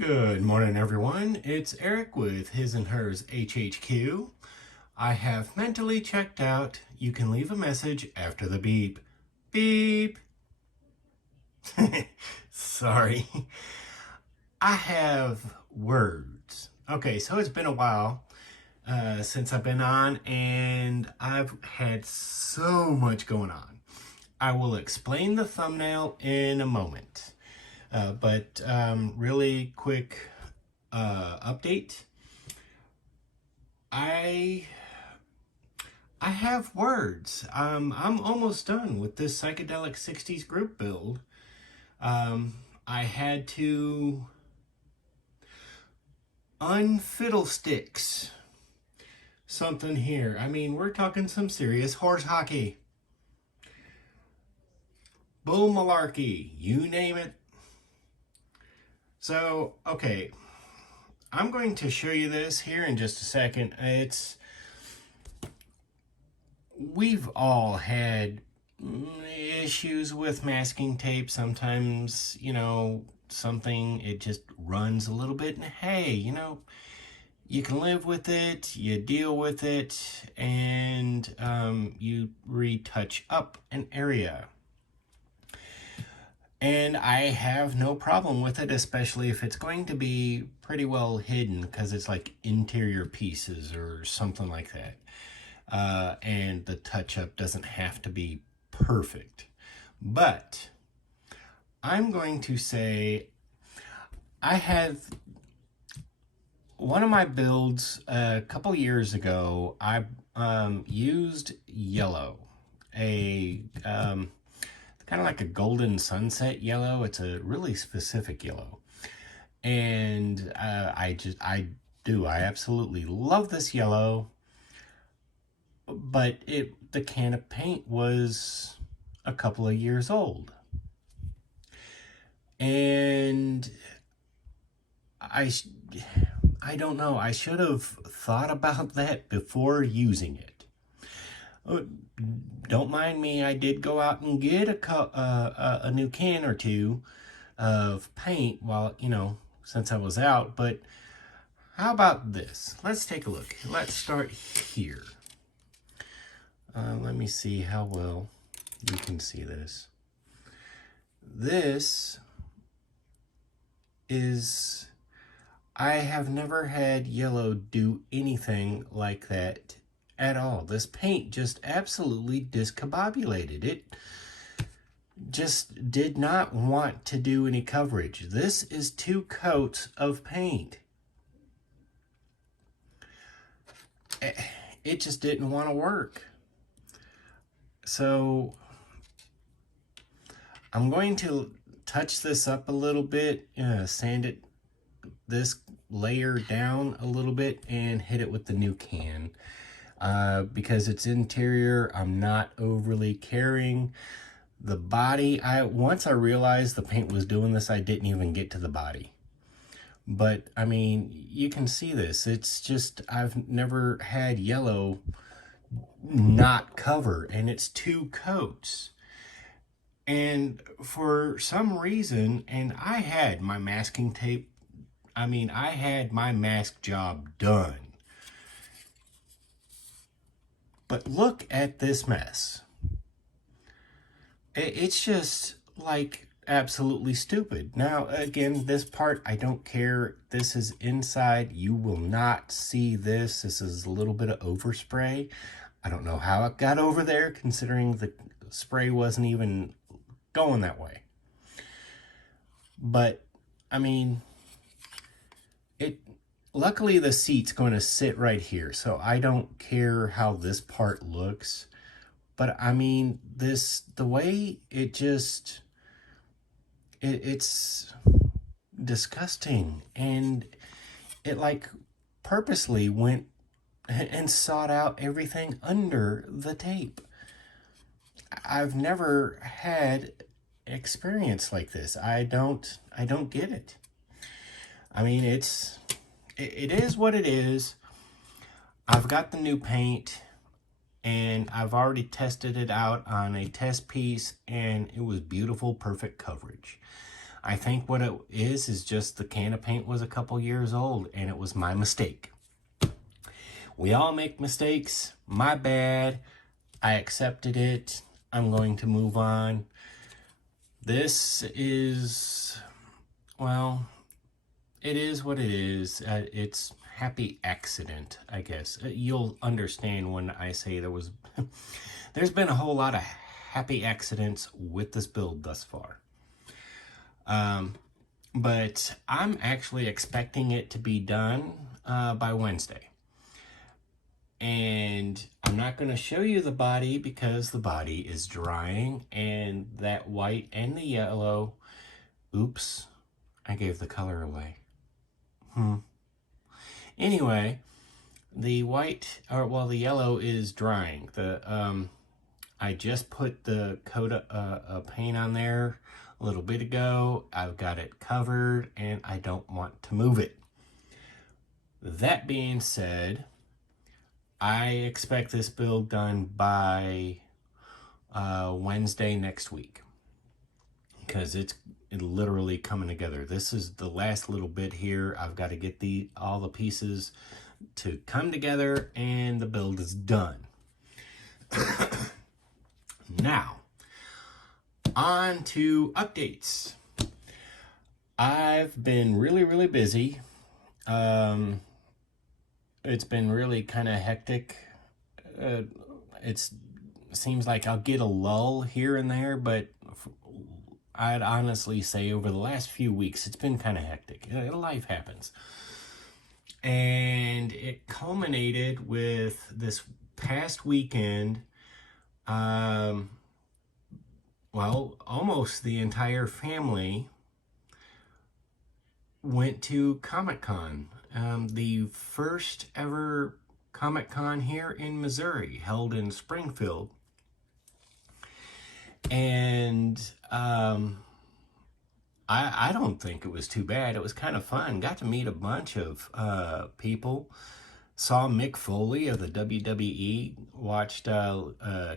Good morning, everyone. It's Eric with His and Hers HHQ. I have mentally checked out. You can leave a message after the beep. Beep. Sorry. I have words. Okay, so it's been a while since I've been on, and I've had so much going on. I will explain the thumbnail in a moment. But really quick update. I have words. I'm almost done with this psychedelic 60s group build. I had to unfiddlesticks something here. I mean, we're talking some serious horse hockey. Bull malarkey, you name it. So, okay, I'm going to show you this here in just a second. We've all had issues with masking tape. Sometimes, something, it just runs a little bit, and hey, you can live with it, you deal with it, and you retouch up an area. And I have no problem with it, especially if it's going to be pretty well hidden because it's like interior pieces or something like that. And the touch-up doesn't have to be perfect. But I'm going to say I had one of my builds a couple years ago. I used yellow, a kind of like a golden sunset yellow. It's a really specific yellow. And I absolutely love this yellow. But the can of paint was a couple of years old. And I don't know. I should have thought about that before using it. Don't mind me, I did go out and get a new can or two of paint while, since I was out. But how about this? Let's take a look. Let's start here. Let me see how well you can see this. This is, I have never had yellow do anything like that at all. This paint just absolutely discombobulated. It just did not want to do any coverage. This is 2 coats of paint. It just didn't want to work. So I'm going to touch this up a little bit, sand this layer down a little bit, and hit it with the new can. Because it's interior, I'm not overly caring. The body, once I realized the paint was doing this, I didn't even get to the body. But, I mean, you can see this. It's just, I've never had yellow not cover, and it's 2 coats. And for some reason, and I had my masking tape, I had my mask job done. But look at this mess. It's just like absolutely stupid. Now, again, this part, I don't care. This is inside. You will not see this. This is a little bit of overspray. I don't know how it got over there, considering the spray wasn't even going that way. But, I mean, luckily the seat's going to sit right here, so I don't care how this part looks. But I mean, the way it just, it's disgusting. And it like purposely went and sought out everything under the tape. I've never had experience like this. I don't get it. I mean, it is what it is. I've got the new paint, and I've already tested it out on a test piece, and it was beautiful, perfect coverage. I think what it is just the can of paint was a couple years old, and it was my mistake. We all make mistakes. My bad. I accepted it. I'm going to move on. This is, well, it is what it is. It's happy accident, I guess. You'll understand when I say there's been a whole lot of happy accidents with this build thus far. But I'm actually expecting it to be done by Wednesday. And I'm not going to show you the body because the body is drying, and that white and the yellow, oops, I gave the color away. Anyway, the white, the yellow is drying. I just put the coat of paint on there a little bit ago. I've got it covered and I don't want to move it. That being said, I expect this build done by Wednesday next week, because it's literally coming together. This is the last little bit here. I've got to get all the pieces to come together and the build is done. Now, on to updates. I've been really busy. It's been really kind of hectic. It seems like I'll get a lull here and there, but I'd honestly say over the last few weeks, it's been kind of hectic. Life happens. And it culminated with this past weekend. Almost the entire family went to Comic-Con. The first ever Comic-Con here in Missouri, held in Springfield. And I don't think it was too bad. It was kind of fun. Got to meet a bunch of people. Saw Mick Foley of the WWE. Watched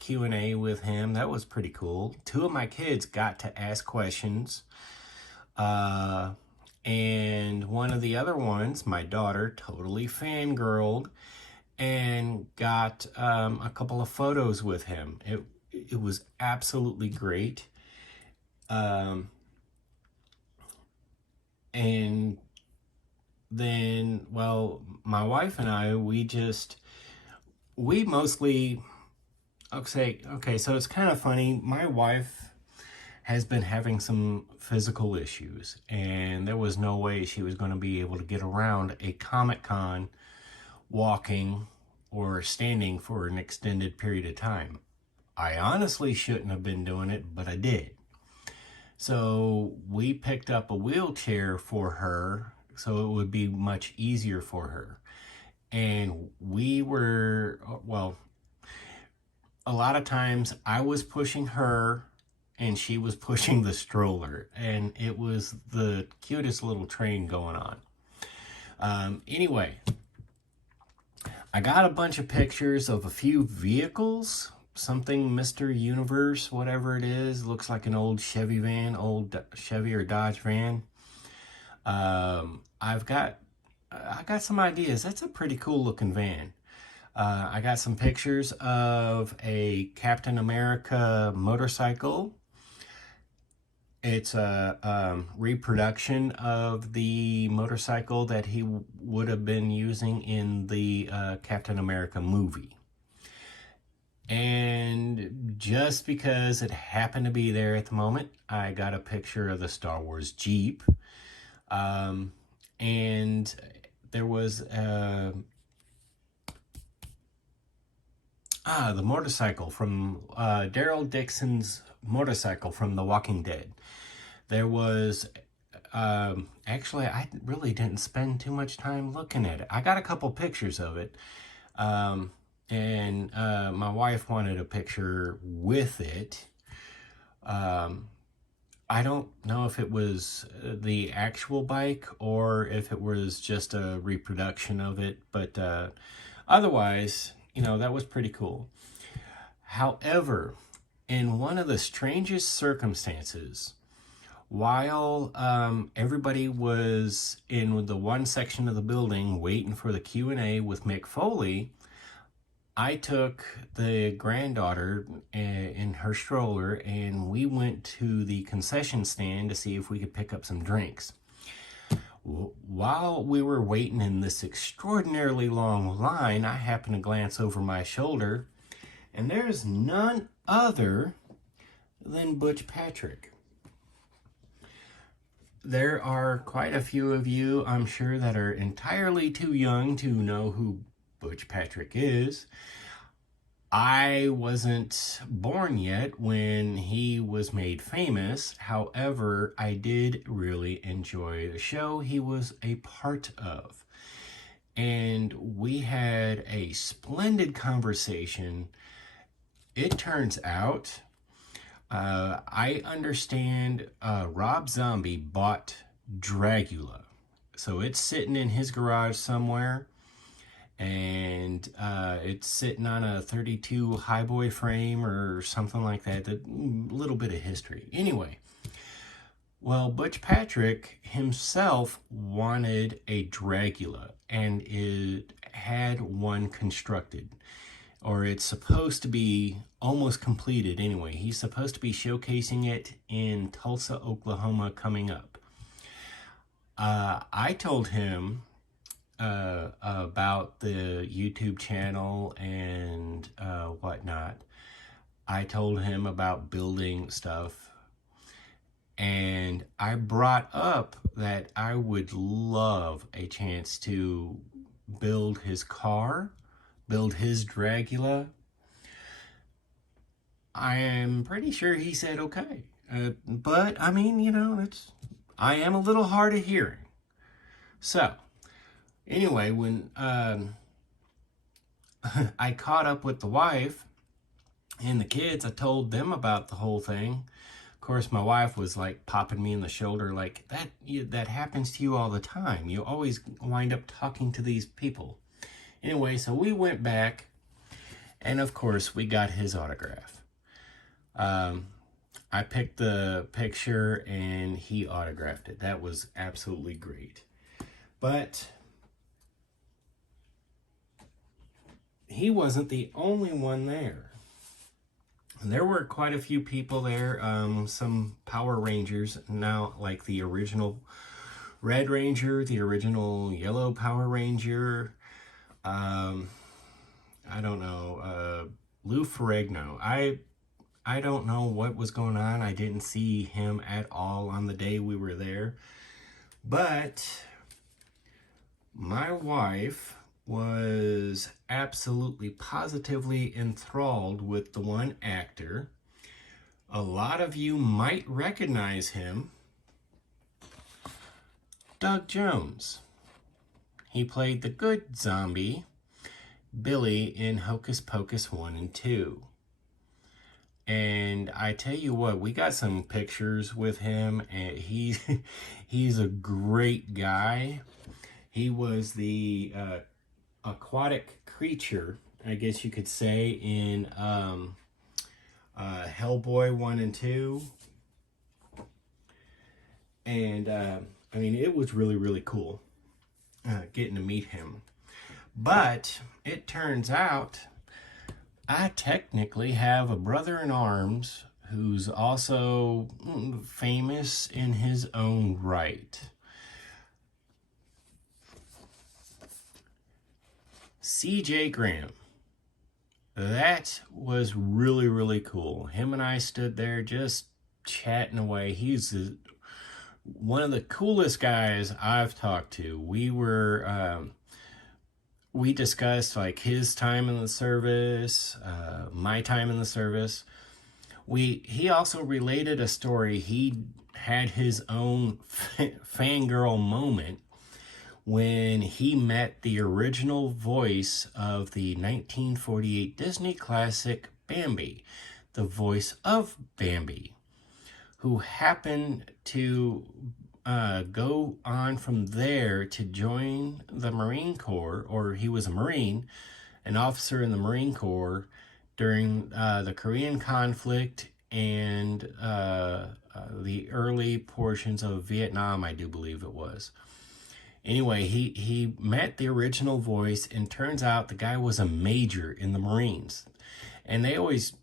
Q&A with him. That was pretty cool. 2 of my kids got to ask questions. And one of the other ones, my daughter, totally fangirled and got a couple of photos with him. It was absolutely great. And then, my wife and I, we mostly, okay, so it's kind of funny. My wife has been having some physical issues, and there was no way she was going to be able to get around a Comic-Con walking or standing for an extended period of time. I honestly shouldn't have been doing it, but I did. So we picked up a wheelchair for her so it would be much easier for her. And we were, a lot of times I was pushing her and she was pushing the stroller, and it was the cutest little train going on. Anyway, I got a bunch of pictures of a few vehicles. Something Mr. Universe, whatever it is, looks like an old Chevy van, old Chevy or Dodge van. I got some ideas. That's a pretty cool looking van. I got some pictures of a Captain America motorcycle. It's a reproduction of the motorcycle that he would have been using in the Captain America movie. And just because it happened to be there at the moment, I got a picture of the Star Wars Jeep. And there was the motorcycle from Daryl Dixon's motorcycle from The Walking Dead. There was, actually, I really didn't spend too much time looking at it. I got a couple pictures of it. And my wife wanted a picture with it. I don't know if it was the actual bike or if it was just a reproduction of it, but otherwise, that was pretty cool. However, in one of the strangest circumstances, While everybody was in the one section of the building waiting for the Q&A with Mick Foley, I took the granddaughter in her stroller and we went to the concession stand to see if we could pick up some drinks. While we were waiting in this extraordinarily long line, I happened to glance over my shoulder, and there's none other than Butch Patrick. There are quite a few of you, I'm sure, that are entirely too young to know who Butch Patrick is. I wasn't born yet when he was made famous. However, I did really enjoy the show he was a part of. And we had a splendid conversation. It turns out, I understand Rob Zombie bought Dragula. So it's sitting in his garage somewhere. And it's sitting on a 32 highboy frame or something like that. A little bit of history. Anyway, well, Butch Patrick himself wanted a Dragula, and it had one constructed, or it's supposed to be almost completed anyway. He's supposed to be showcasing it in Tulsa, Oklahoma coming up. I told him about the YouTube channel and whatnot. I told him about building stuff, and I brought up that I would love a chance to build his car, build his Dragula. I am pretty sure he said okay. But I mean, you know, I am a little hard of hearing. So anyway, when I caught up with the wife and the kids, I told them about the whole thing. Of course, my wife was like popping me in the shoulder like, that happens to you all the time. You always wind up talking to these people. Anyway, so we went back, and of course, we got his autograph. I picked the picture, and he autographed it. That was absolutely great. But he wasn't the only one there. There were quite a few people there, some Power Rangers, now like the original Red Ranger, the original Yellow Power Ranger, I don't know, Lou Ferrigno. I don't know what was going on. I didn't see him at all on the day we were there. But my wife was absolutely positively enthralled with the one actor. A lot of you might recognize him. Doug Jones. He played the good zombie, Billy, in Hocus Pocus 1 and 2. And I tell you what, we got some pictures with him, and he's a great guy. He was the aquatic creature, I guess you could say, in Hellboy 1 and 2. And I mean, it was really, really cool getting to meet him. But it turns out I technically have a brother-in-arms who's also famous in his own right. C.J. Graham. That was really, really cool. Him and I stood there just chatting away. He's one of the coolest guys I've talked to. We discussed like his time in the service, my time in the service. He also related a story. He had his own fangirl moment when he met the original voice of the 1948 Disney classic Bambi, the voice of Bambi, who happened to go on from there to join the Marine Corps, or he was a Marine, an officer in the Marine Corps during the Korean conflict and the early portions of Vietnam, I do believe it was. Anyway, he met the original voice, and turns out the guy was a major in the Marines. And they always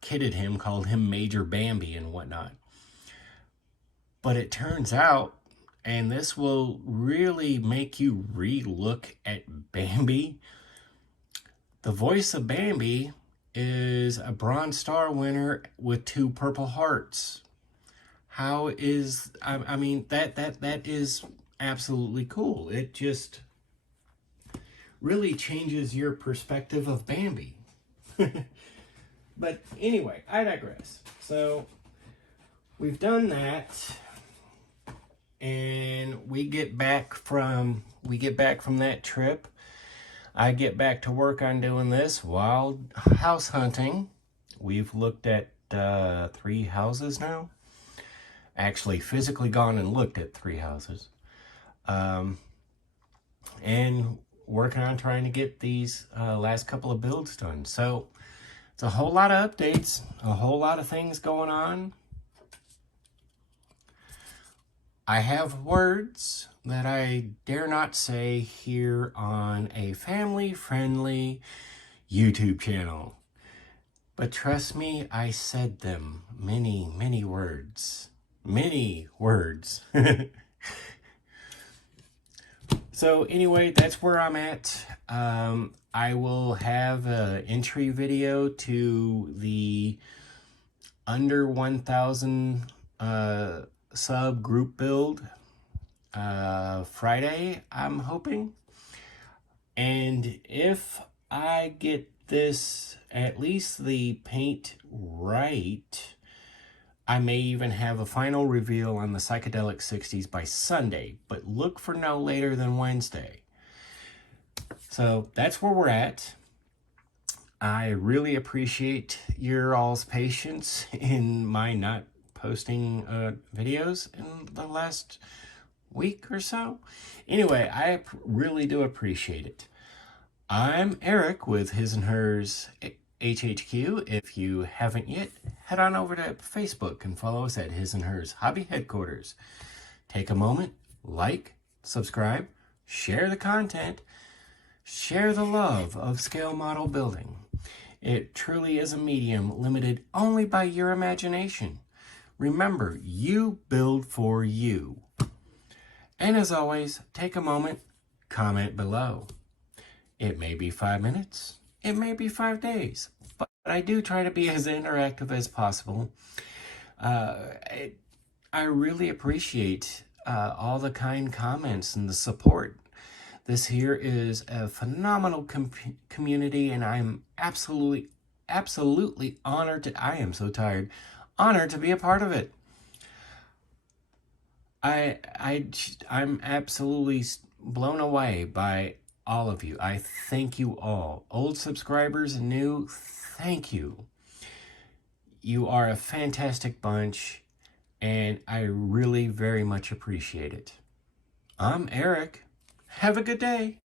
kidded him, called him Major Bambi and whatnot. But it turns out, and this will really make you re-look at Bambi, the voice of Bambi is a Bronze Star winner with 2 Purple Hearts. How is, I mean, that is absolutely cool. It just really changes your perspective of Bambi. But anyway, I digress. So we've done that, and we get back from that trip. I get back to work on doing this while house hunting. We've looked at 3 houses now. Actually, physically gone and looked at 3 houses. And working on trying to get these last couple of builds done. So it's a whole lot of updates, a whole lot of things going on. I have words that I dare not say here on a family-friendly YouTube channel. But trust me, I said them. Many, many words. Many words. So anyway, that's where I'm at. I will have an entry video to the under 1,000 sub group build Friday, I'm hoping. And if I get this, at least the paint right, I may even have a final reveal on the Psychedelic 60s by Sunday, but look for no later than Wednesday. So that's where we're at. I really appreciate your all's patience in my not posting videos in the last week or so. Anyway, I really do appreciate it. I'm Eric with His&Hers HHQ. If you haven't yet, head on over to Facebook and follow us at His&Hers Hobby Headquarters. Take a moment, like, subscribe, share the content, share the love of scale model building. It truly is a medium limited only by your imagination. Remember, you build for you. And as always, take a moment, comment below. It may be 5 minutes, it may be 5 days, but I do try to be as interactive as possible. I really appreciate all the kind comments and the support. This here is a phenomenal community, and I'm absolutely honored to, I am so tired, honored to be a part of it. I'm absolutely blown away by all of you. I thank you all. Old subscribers and new, thank you. You are a fantastic bunch, and I really very much appreciate it. I'm Eric. Have a good day.